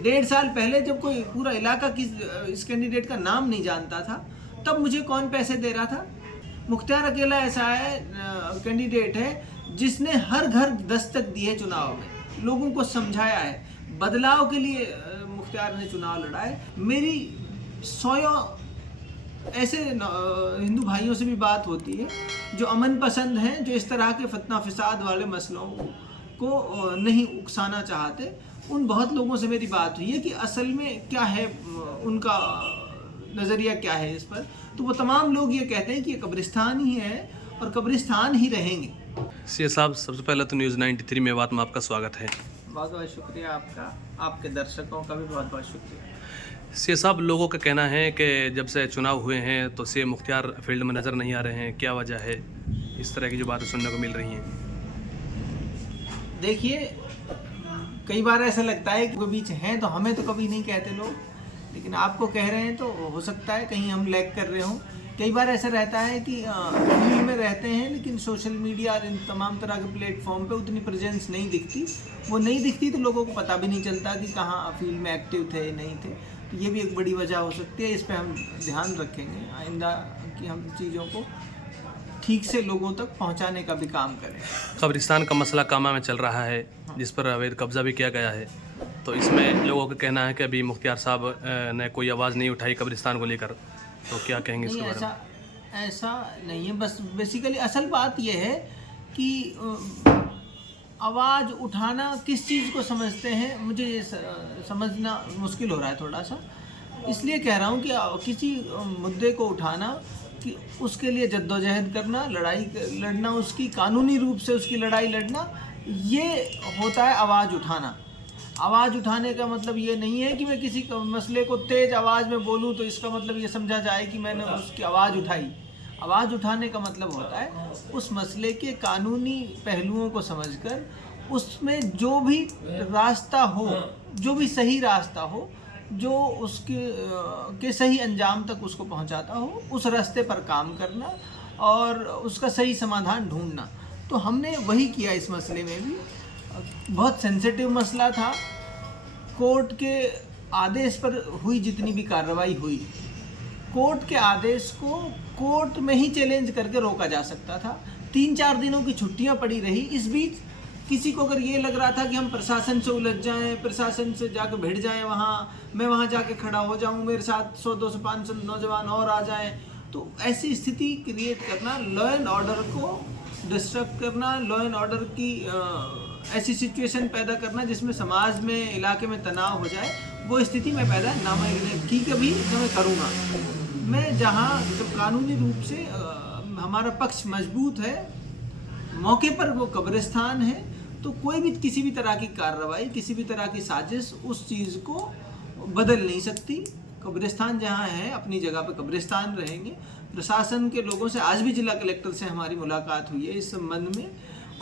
1.5 साल पहले जब कोई पूरा इलाका इस कैंडिडेट का नाम नहीं जानता था, तब मुझे कौन पैसे दे रहा था? मुख्तार अकेला ऐसा है कैंडिडेट है जिसने हर घर दस्तक दी है, चुनाव में लोगों को समझाया है, बदलाव के लिए मुख्तार ने चुनाव लड़ा है। मेरी 100 ऐसे हिंदू भाइयों से भी बात होती है जो अमन पसंद हैं, जो इस तरह के फतना फिसाद वाले मसलों को नहीं उकसाना चाहते। उन बहुत लोगों से मेरी बात हुई है कि असल में क्या है, उनका नज़रिया क्या है इस पर। तो वो तमाम लोग ये कहते हैं कि ये कब्रिस्तान ही है और कब्रिस्तान ही रहेंगे। सीए साहब, सबसे पहले तो न्यूज़ 93 मेवात में आपका स्वागत है। बहुत बहुत शुक्रिया आपका, आपके दर्शकों का भी बहुत बहुत शुक्रिया। सीए साहब, लोगों का कहना है कि जब से चुनाव हुए हैं तो सीए मुख्तार फील्ड में नज़र नहीं आ रहे हैं, क्या वजह है? इस तरह की जो बातें सुनने को मिल रही हैं। देखिए, कई बार ऐसा लगता है कि वो बीच हैं तो हमें तो कभी नहीं कहते लोग, लेकिन आपको कह रहे हैं तो हो सकता है कहीं हम लैग कर रहे हों। कई बार ऐसा रहता है कि फील्ड में रहते हैं लेकिन सोशल मीडिया और इन तमाम तरह के प्लेटफॉर्म पे उतनी प्रेजेंस नहीं दिखती। वो नहीं दिखती तो लोगों को पता भी नहीं चलता कि कहाँ फील्ड में एक्टिव थे नहीं थे। तो ये भी एक बड़ी वजह हो सकती है। इस पर हम ध्यान रखेंगे आइंदा कि हम चीज़ों को ठीक से लोगों तक पहुंचाने का भी काम करें। कब्रिस्तान का मसला कामा में चल रहा है, जिस पर अवैध कब्जा भी किया गया है, तो इसमें लोगों का कहना है कि अभी मुख्तार साहब ने कोई आवाज़ नहीं उठाई कब्रिस्तान को लेकर, तो क्या कहेंगे इसके बारे में? ऐसा नहीं है। बस बेसिकली असल बात यह है कि आवाज़ उठाना किस चीज़ को समझते हैं, मुझे ये समझना मुश्किल हो रहा है थोड़ा सा। इसलिए कह रहा हूँ कि किसी मुद्दे को उठाना, कि उसके लिए जद्दोजहद करना, लड़ाई लड़ना, उसकी कानूनी रूप से उसकी लड़ाई लड़ना, ये होता है आवाज़ उठाना। आवाज़ उठाने का मतलब ये नहीं है कि मैं किसी मसले को तेज़ आवाज़ में बोलूँ तो इसका मतलब ये समझा जाए कि मैंने उसकी आवाज़ उठाई। आवाज़ उठाने का मतलब होता है उस मसले के कानूनी पहलुओं को समझकर उसमें जो भी रास्ता हो, जो भी सही रास्ता हो, जो उसके के सही अंजाम तक उसको पहुंचाता हो, उस रास्ते पर काम करना और उसका सही समाधान ढूंढना। तो हमने वही किया इस मसले में भी। बहुत सेंसिटिव मसला था। कोर्ट के आदेश पर हुई जितनी भी कार्रवाई हुई, कोर्ट के आदेश को कोर्ट में ही चैलेंज करके रोका जा सकता था। 3-4 दिनों की छुट्टियां पड़ी रही। इस बीच किसी को अगर ये लग रहा था कि हम प्रशासन से उलझ जाएं, प्रशासन से जाकर भिड़ जाएं, मैं वहाँ जाके खड़ा हो जाऊँ, मेरे साथ 100, 200, 500 नौजवान और आ जाएं, तो ऐसी स्थिति क्रिएट करना, लॉ एंड ऑर्डर को डिस्टर्ब करना, लॉ एंड ऑर्डर की ऐसी सिचुएशन पैदा करना जिसमें समाज में, इलाके में तनाव हो जाए, वो स्थिति मैं पैदा ना मैं की कभी न मैं करूँगा। मैं जहाँ जब कानूनी रूप से हमारा पक्ष मजबूत है, मौके पर वो कब्रिस्तान है, तो कोई भी किसी भी तरह की कार्रवाई, किसी भी तरह की साजिश उस चीज़ को बदल नहीं सकती। कब्रिस्तान जहाँ है अपनी जगह पे कब्रिस्तान रहेंगे। प्रशासन के लोगों से आज भी जिला कलेक्टर से हमारी मुलाकात हुई है इस संबंध में,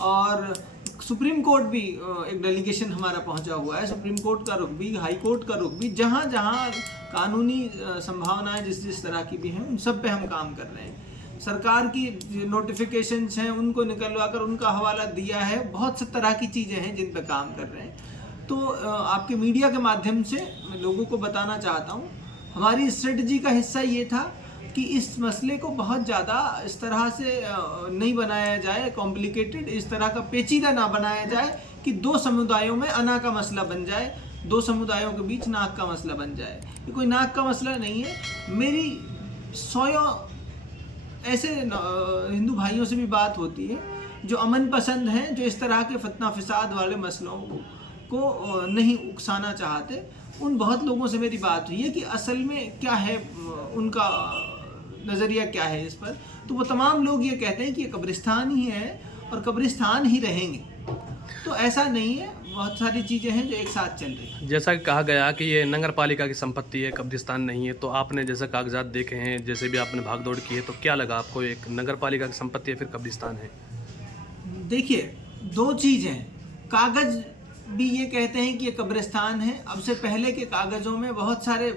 और सुप्रीम कोर्ट भी एक डेलीगेशन हमारा पहुंचा हुआ है। सुप्रीम कोर्ट का रुख भी, हाई कोर्ट का रुख भी, जहाँ जहाँ कानूनी संभावनाएं जिस तरह की भी हैं, उन सब पे हम काम कर रहे हैं। सरकार की नोटिफिकेशंस हैं उनको निकलवा कर उनका हवाला दिया है। बहुत सी तरह की चीज़ें हैं जिन पर काम कर रहे हैं। तो आपके मीडिया के माध्यम से मैं लोगों को बताना चाहता हूँ, हमारी स्ट्रेटजी का हिस्सा ये था कि इस मसले को बहुत ज़्यादा इस तरह से नहीं बनाया जाए, कॉम्प्लिकेटेड, इस तरह का पेचीदा ना बनाया जाए कि 2 समुदायों में अना का मसला बन जाए, 2 समुदायों के बीच नाक का मसला बन जाए। ये कोई नाक का मसला नहीं है। मेरी 100 ऐसे हिंदू भाइयों से भी बात होती है जो अमन पसंद हैं, जो इस तरह के फतना फिसाद वाले मसलों को नहीं उकसाना चाहते। उन बहुत लोगों से मेरी बात हुई है कि असल में क्या है, उनका नज़रिया क्या है इस पर। तो वो तमाम लोग ये कहते हैं कि ये कब्रिस्तान ही है और कब्रिस्तान ही रहेंगे। तो ऐसा नहीं है, बहुत सारी चीज़ें हैं जो एक साथ चल रही हैं। जैसा कि कहा गया कि ये नगर पालिका की संपत्ति है, कब्रिस्तान नहीं है, तो आपने जैसे कागजात देखे हैं, जैसे भी आपने भागदौड़ की है, तो क्या लगा आपको, एक नगर पालिका की संपत्ति है फिर कब्रिस्तान है? देखिए, 2 चीज़ हैं। कागज़ भी ये कहते हैं कि ये कब्रिस्तान है। अब से पहले के कागज़ों में बहुत सारे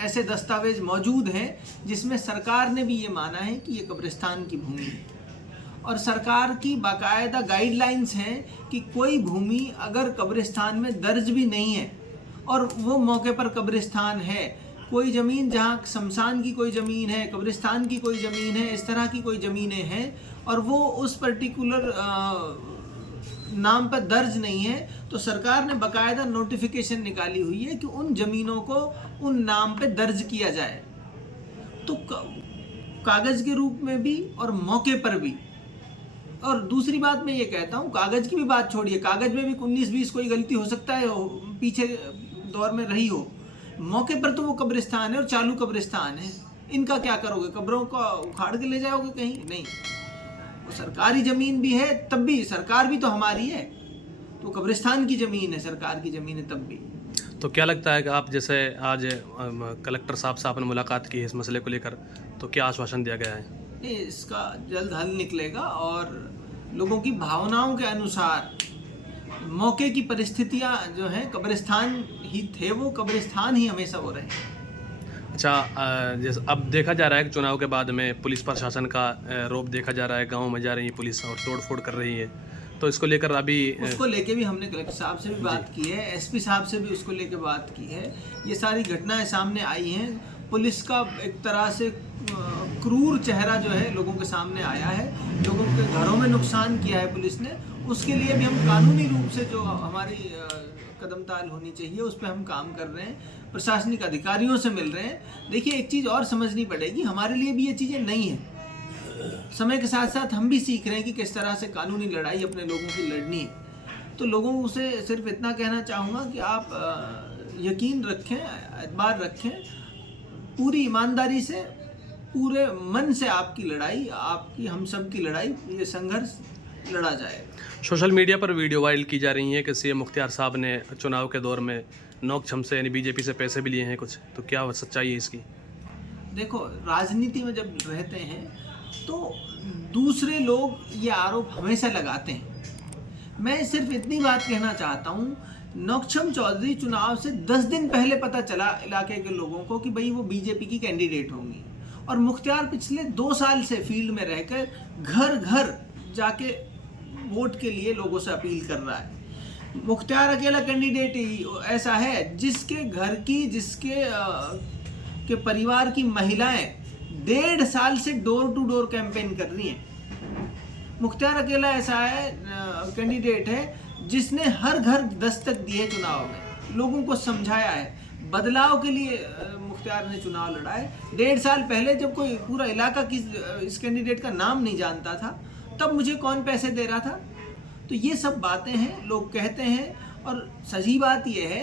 ऐसे दस्तावेज मौजूद हैं जिसमें सरकार ने भी ये माना है कि ये कब्रिस्तान की भूमि है, और सरकार की बाकायदा गाइडलाइंस हैं कि कोई भूमि अगर कब्रिस्तान में दर्ज भी नहीं है और वो मौके पर कब्रिस्तान है, कोई ज़मीन जहाँ शमशान की कोई ज़मीन है, कब्रिस्तान की कोई ज़मीन है, इस तरह की कोई ज़मीनें हैं और वो उस पर्टिकुलर नाम पर दर्ज नहीं है, तो सरकार ने बाकायदा नोटिफिकेशन निकाली हुई है कि उन ज़मीनों को उन नाम पे दर्ज किया जाए। तो कागज़ के रूप में भी और मौके पर भी। और दूसरी बात मैं ये कहता हूँ, कागज़ की भी बात छोड़िए, कागज़ में भी 19-20 कोई गलती हो सकता है, पीछे दौर में रही हो, मौके पर तो वो कब्रिस्तान है और चालू कब्रिस्तान है। इनका क्या करोगे? कब्रों को उखाड़ के ले जाओगे कहीं? नहीं। वो सरकारी ज़मीन भी है, तब भी सरकार भी तो हमारी है, तो कब्रिस्तान की ज़मीन है, सरकार की ज़मीन है तब भी। तो क्या लगता है कि आप जैसे आज कलेक्टर साहब से आपने मुलाकात की है इस मसले को लेकर, तो क्या आश्वासन दिया गया है? नहीं, इसका जल्द हल निकलेगा और लोगों की भावनाओं के अनुसार मौके की परिस्थितियां जो हैं, कब्रिस्तान ही थे वो, कब्रिस्तान ही हमेशा वो रहे। अच्छा, जैसे अब देखा जा रहा है कि चुनाव के बाद में पुलिस प्रशासन का रौब देखा जा रहा है, गाँव में जा रही है पुलिस और तोड़ फोड़ कर रही है, तो इसको लेकर अभी उसको लेके भी हमने कलेक्टर साहब से भी बात की है, एसपी साहब से भी उसको लेके बात की है। ये सारी घटनाएं सामने आई हैं, पुलिस का एक तरह से क्रूर चेहरा जो है लोगों के सामने आया है, लोगों के घरों में नुकसान किया है पुलिस ने। उसके लिए भी हम कानूनी रूप से जो हमारी कदमताल होनी चाहिए उस पर हम काम कर रहे हैं, प्रशासनिक अधिकारियों से मिल रहे हैं। देखिए, एक चीज़ और समझनी पड़ेगी, हमारे लिए भी ये चीज़ें नई हैं, समय के साथ साथ हम भी सीख रहे हैं कि किस तरह से कानूनी लड़ाई अपने लोगों की लड़नी है। तो लोगों से सिर्फ इतना कहना चाहूँगा कि आप यकीन रखें, एतबार रखें, पूरी ईमानदारी से, पूरे मन से आपकी लड़ाई, आपकी हम सब की लड़ाई, ये संघर्ष लड़ा जाएगा। सोशल मीडिया पर वीडियो वायरल की जा रही है कि सीएम मुख्तार साहब ने चुनाव के दौर में नोकझम से यानी बीजेपी से पैसे भी लिए हैं कुछ, तो क्या सच्चाई है इसकी? देखो, राजनीति में जब रहते हैं तो दूसरे लोग ये आरोप हमेशा लगाते हैं। मैं सिर्फ इतनी बात कहना चाहता हूँ, नौकछम चौधरी चुनाव से 10 दिन पहले पता चला इलाके के लोगों को कि भाई वो बीजेपी की कैंडिडेट होंगी, और मुख्तार पिछले 2 साल से फील्ड में रहकर घर घर जाके वोट के लिए लोगों से अपील कर रहा है। मुख्तार अकेला कैंडिडेट ही ऐसा है जिसके घर की, के परिवार की महिलाएं 1.5 साल से डोर टू डोर कैंपेन कर रही हैं। मुख्तार अकेला ऐसा है कैंडिडेट है जिसने हर घर दस्तक दी है, चुनाव में लोगों को समझाया है, बदलाव के लिए मुख्तार ने चुनाव लड़ा है। 1.5 साल पहले जब कोई पूरा इलाका इस कैंडिडेट का नाम नहीं जानता था, तब मुझे कौन पैसे दे रहा था? तो ये सब बातें हैं, लोग कहते हैं, और सही बात ये है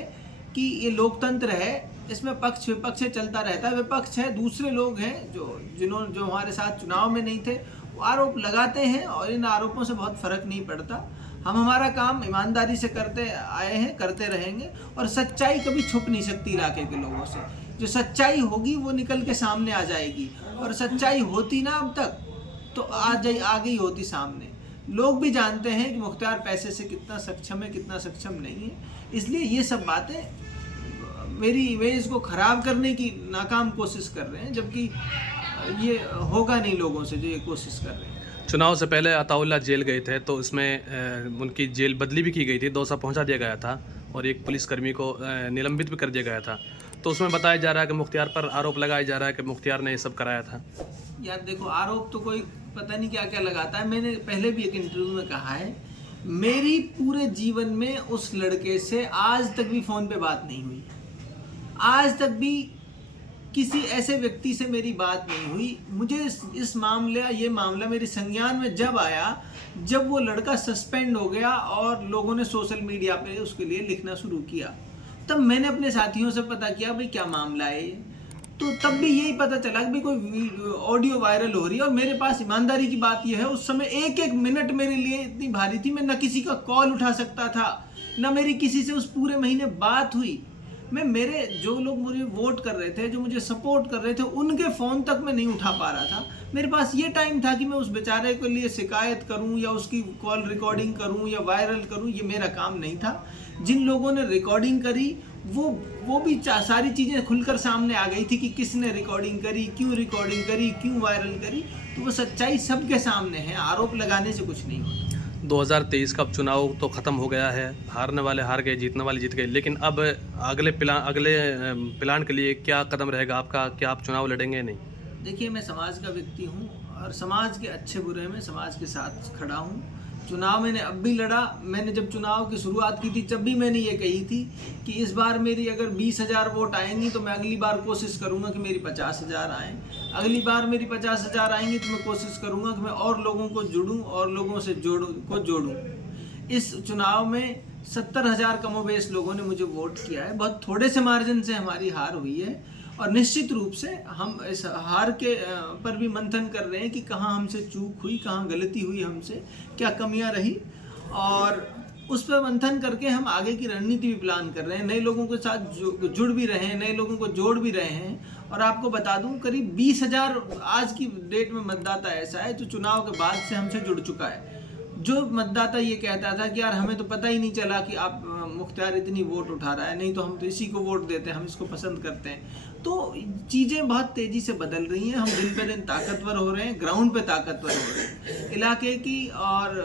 कि ये लोकतंत्र है, इसमें पक्ष विपक्ष चलता रहता है। विपक्ष है, दूसरे लोग हैं जो हमारे साथ चुनाव में नहीं थे, वो आरोप लगाते हैं और इन आरोपों से बहुत फ़र्क नहीं पड़ता। हम हमारा काम ईमानदारी से करते आए हैं, करते रहेंगे, और सच्चाई कभी छुप नहीं सकती इलाके के लोगों से। जो सच्चाई होगी वो निकल के सामने आ जाएगी, और सच्चाई होती ना अब तक तो आ गई होती सामने। लोग भी जानते हैं कि मुख्तार पैसे से कितना सक्षम है, कितना सक्षम नहीं है। इसलिए ये सब बातें मेरी इमेज को ख़राब करने की नाकाम कोशिश कर रहे हैं, जबकि ये होगा नहीं लोगों से जो ये कोशिश कर रहे हैं। चुनाव से पहले अताउल्लाह जेल गए थे, तो इसमें उनकी जेल बदली भी की गई थी, दौसा पहुंचा दिया गया था और एक पुलिसकर्मी को निलंबित भी कर दिया गया था। तो उसमें बताया जा रहा है कि मुख्तार पर आरोप लगाया जा रहा है कि मुख्तार ने ये सब कराया था। यार देखो, आरोप तो कोई पता नहीं क्या क्या लगाता है। मैंने पहले भी एक इंटरव्यू में कहा है, मेरी पूरे जीवन में उस लड़के से आज तक भी फ़ोन पे बात नहीं हुई, आज तक भी किसी ऐसे व्यक्ति से मेरी बात नहीं हुई। मुझे ये मामला मेरे संज्ञान में जब आया, जब वो लड़का सस्पेंड हो गया और लोगों ने सोशल मीडिया पे उसके लिए लिखना शुरू किया, तब मैंने अपने साथियों से पता किया भाई क्या मामला है। तो तब भी यही पता चला कि भाई कोई ऑडियो वायरल हो रही है, और मेरे पास ईमानदारी की बात यह है, उस समय एक मिनट मेरे लिए इतनी भारी थी, मैं न किसी का कॉल उठा सकता था, न मेरी किसी से उस पूरे महीने बात हुई। मेरे जो लोग मुझे वोट कर रहे थे, जो मुझे सपोर्ट कर रहे थे, उनके फ़ोन तक मैं नहीं उठा पा रहा था। मेरे पास ये टाइम था कि मैं उस बेचारे के लिए शिकायत करूं या उसकी कॉल रिकॉर्डिंग करूं या वायरल करूं, ये मेरा काम नहीं था। जिन लोगों ने रिकॉर्डिंग करी वो भी सारी चीज़ें खुलकर सामने आ गई थी कि किसने रिकॉर्डिंग करी, क्यों वायरल करी। तो वो सच्चाई सबके सामने है, आरोप लगाने से कुछ नहीं होता। 2023 का अब चुनाव तो ख़त्म हो गया है, हारने वाले हार गए, जीतने वाले जीत गए, लेकिन अब अगले प्लान के लिए क्या कदम रहेगा आपका? क्या आप चुनाव लड़ेंगे? नहीं। देखिए, मैं समाज का व्यक्ति हूँ और समाज के अच्छे बुरे में समाज के साथ खड़ा हूँ। चुनाव मैंने अब भी लड़ा। मैंने जब चुनाव की शुरुआत की थी तब भी मैंने ये कही थी कि इस बार मेरी अगर 20,000 वोट आएंगी तो मैं अगली बार कोशिश करूँगा कि मेरी 50,000 आएँ। अगली बार मेरी 50,000 आएंगी तो मैं कोशिश करूँगा कि मैं और लोगों को जुड़ूँ और लोगों से जोड़ूँ। इस चुनाव में 70,000 कमोबेश लोगों ने मुझे वोट किया है। बहुत थोड़े से मार्जिन से हमारी हार हुई है और निश्चित रूप से हम इस हार के पर भी मंथन कर रहे हैं कि कहाँ हमसे चूक हुई, कहाँ गलती हुई हमसे, क्या कमियां रही, और उस पर मंथन करके हम आगे की रणनीति भी प्लान कर रहे हैं। नए लोगों के साथ जुड़ भी रहे हैं, नए लोगों को जोड़ भी रहे हैं। और आपको बता दूं, करीब 20,000 आज की डेट में मतदाता ऐसा है जो चुनाव के बाद से हमसे जुड़ चुका है। जो मतदाता ये कहता था कि यार हमें तो पता ही नहीं चला कि आप मुख्तार इतनी वोट उठा रहा है, नहीं तो हम तो इसी को वोट देते हैं, हम इसको पसंद करते हैं। तो चीज़ें बहुत तेज़ी से बदल रही हैं। हम दिन पे दिन ताकतवर हो रहे हैं, ग्राउंड पे ताकतवर हो रहे हैं। इलाके की और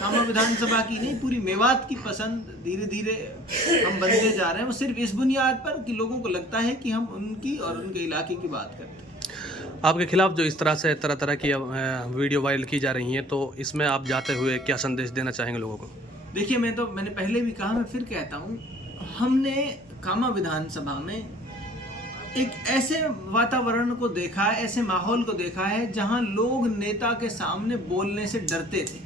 कामा विधानसभा की नहीं, पूरी मेवात की पसंद धीरे धीरे हम बनते जा रहे हैं। वो सिर्फ इस बुनियाद पर कि लोगों को लगता है कि हम उनकी और उनके इलाके की बात करते हैं। आपके खिलाफ जो इस तरह से तरह तरह की वीडियो वायरल की जा रही हैं, तो इसमें आप जाते हुए क्या संदेश देना चाहेंगे लोगों को? देखिए, मैंने पहले भी कहा, मैं फिर कहता हूँ, हमने कामा विधानसभा में एक ऐसे वातावरण को देखा है, ऐसे माहौल को देखा है जहाँ लोग नेता के सामने बोलने से डरते थे।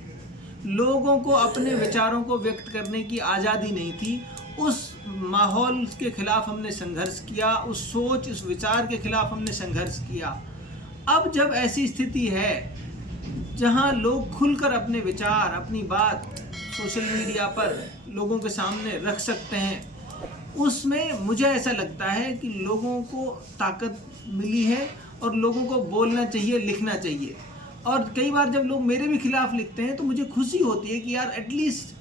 लोगों को अपने विचारों को व्यक्त करने की आज़ादी नहीं थी। उस माहौल के खिलाफ हमने संघर्ष किया, उस सोच, उस विचार के खिलाफ हमने संघर्ष किया। अब जब ऐसी स्थिति है जहां लोग खुलकर अपने विचार, अपनी बात सोशल मीडिया पर लोगों के सामने रख सकते हैं, उसमें मुझे ऐसा लगता है कि लोगों को ताकत मिली है और लोगों को बोलना चाहिए, लिखना चाहिए। और कई बार जब लोग मेरे भी खिलाफ लिखते हैं तो मुझे खुशी होती है कि यार एटलीस्ट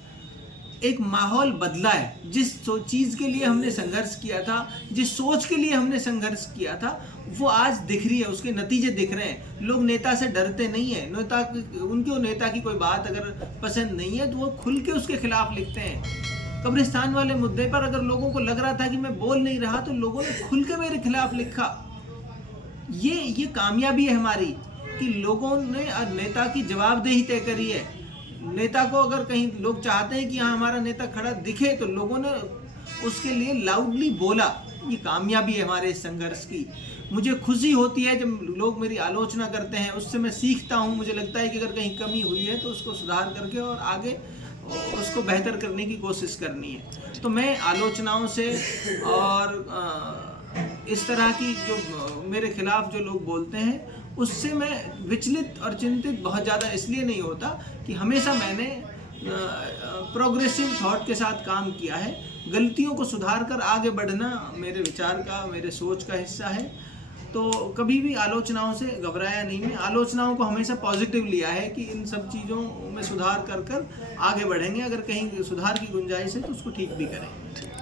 एक माहौल बदला है। जिस चीज़ के लिए हमने संघर्ष किया था, जिस सोच के लिए हमने संघर्ष किया था, वो आज दिख रही है, उसके नतीजे दिख रहे हैं। लोग नेता से डरते नहीं है। उनको नेता की कोई बात अगर पसंद नहीं है तो वो खुल के उसके खिलाफ लिखते हैं। कब्रिस्तान वाले मुद्दे पर अगर लोगों को लग रहा था कि मैं बोल नहीं रहा तो लोगों ने खुल के मेरे खिलाफ लिखा। ये कामयाबी है हमारी कि लोगों ने नेता की जवाबदेही तय करी है। नेता को अगर कहीं लोग चाहते हैं कि हाँ हमारा नेता खड़ा दिखे तो लोगों ने उसके लिए लाउडली बोला। ये कामयाबी है हमारे इस संघर्ष की। मुझे खुशी होती है जब लोग मेरी आलोचना करते हैं, उससे मैं सीखता हूँ। मुझे लगता है कि अगर कहीं कमी हुई है तो उसको सुधार करके और आगे उसको बेहतर करने की कोशिश करनी है। तो मैं आलोचनाओं से और इस तरह की जो मेरे खिलाफ जो लोग बोलते हैं उससे मैं विचलित और चिंतित बहुत ज़्यादा इसलिए नहीं होता कि हमेशा मैंने प्रोग्रेसिव थॉट के साथ काम किया है। गलतियों को सुधार कर आगे बढ़ना मेरे विचार का, मेरे सोच का हिस्सा है। तो कभी भी आलोचनाओं से घबराया नहीं। मैं आलोचनाओं को हमेशा पॉजिटिव लिया है कि इन सब चीज़ों में सुधार कर आगे बढ़ेंगे। अगर कहीं सुधार की गुंजाइश है तो उसको ठीक भी करेंगे।